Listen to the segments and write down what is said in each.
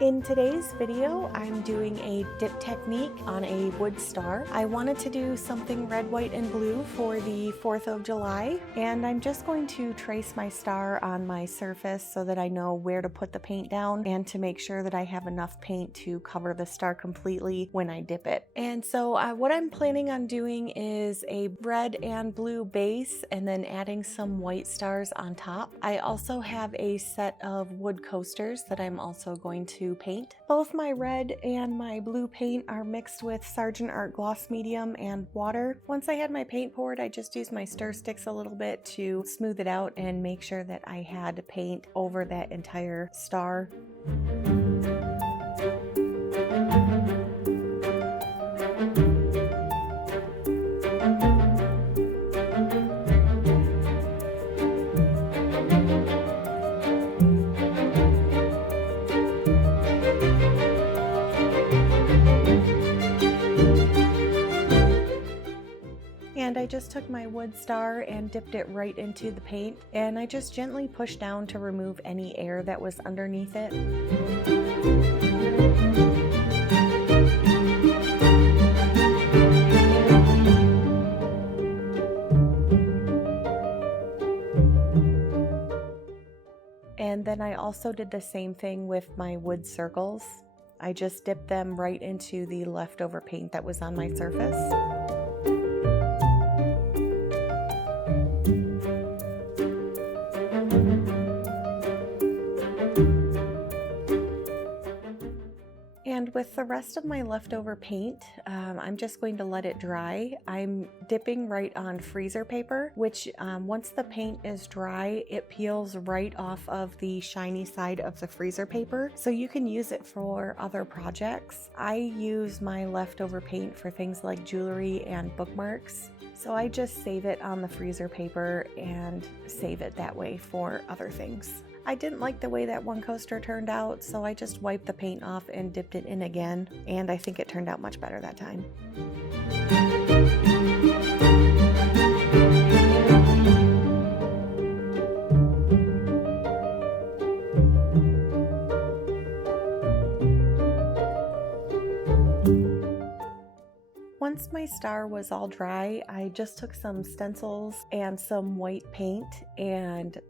In today's video, I'm doing a dip technique on a wood star. I wanted to do something red, white, and blue for the 4th of July, and I'm just going to trace my star on my surface so that I know where to put the paint down and to make sure that I have enough paint to cover the star completely when I dip it. And so what I'm planning on doing is a red and blue base and then adding some white stars on top. I also have a set of wood coasters that I'm also going to paint. Both my red and my blue paint are mixed with Sargent Art Gloss Medium and water. Once I had my paint poured, I just used my stir sticks a little bit to smooth it out and make sure that I had paint over that entire star. And I just took my wood star and dipped it right into the paint, and I just gently pushed down to remove any air that was underneath it. And then I also did the same thing with my wood circles. I just dipped them right into the leftover paint that was on my surface. And with the rest of my leftover paint, I'm just going to let it dry. I'm dipping right on freezer paper, which once the paint is dry, it peels right off of the shiny side of the freezer paper, so you can use it for other projects. I use my leftover paint for things like jewelry and bookmarks, so I just save it on the freezer paper and save it that way for other things. I didn't like the way that one coaster turned out, so I just wiped the paint off and dipped it in again, and I think it turned out much better that time. Once my star was all dry, I just took some stencils and some white paint and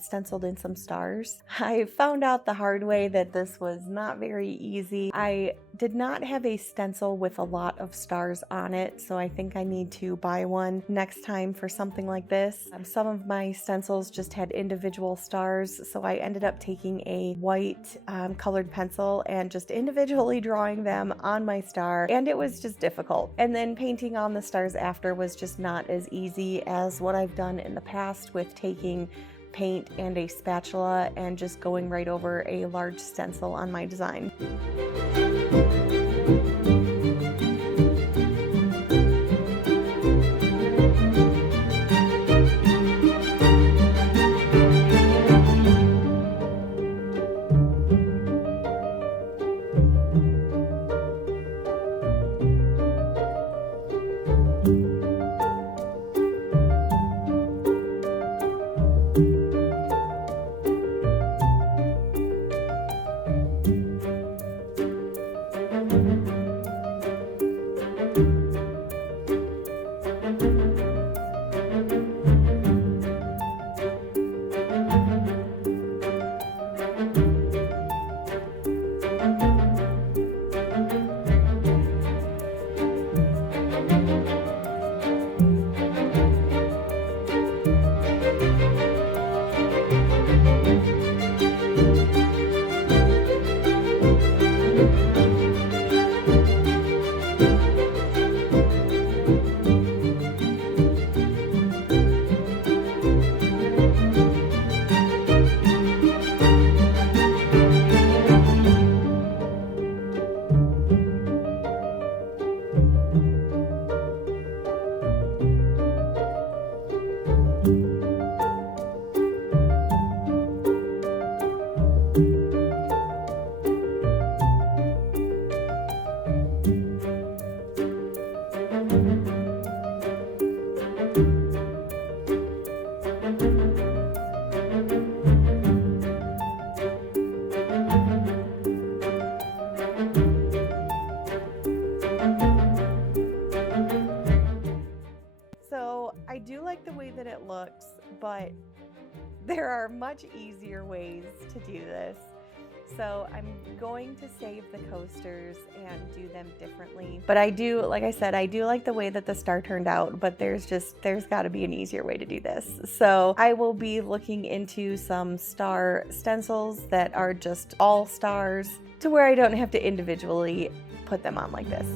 stenciled in some stars. I found out the hard way that this was not very easy. I did not have a stencil with a lot of stars on it, so I think I need to buy one next time for something like this. Some of my stencils just had individual stars, so I ended up taking a white colored pencil and just individually drawing them on my star, and it was just difficult. And then painting on the stars after was just not as easy as what I've done in the past with taking paint and a spatula and just going right over a large stencil on my design. but there are much easier ways to do this. So I'm going to save the coasters and do them differently. But I do, like I said, I do like the way that the star turned out, but there's got to be an easier way to do this. So I will be looking into some star stencils that are just all stars to where I don't have to individually put them on like this.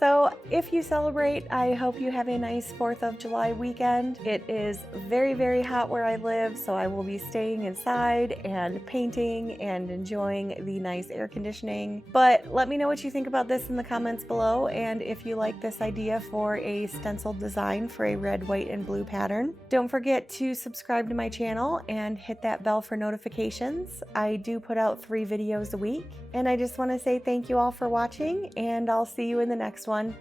So if you celebrate, I hope you have a nice 4th of July weekend. It is very, very hot where I live, so I will be staying inside and painting and enjoying the nice air conditioning. But let me know what you think about this in the comments below, and if you like this idea for a stencil design for a red, white, and blue pattern. Don't forget to subscribe to my channel and hit that bell for notifications. I do put out 3 videos a week, and I just want to say thank you all for watching, and I'll see you in the next one.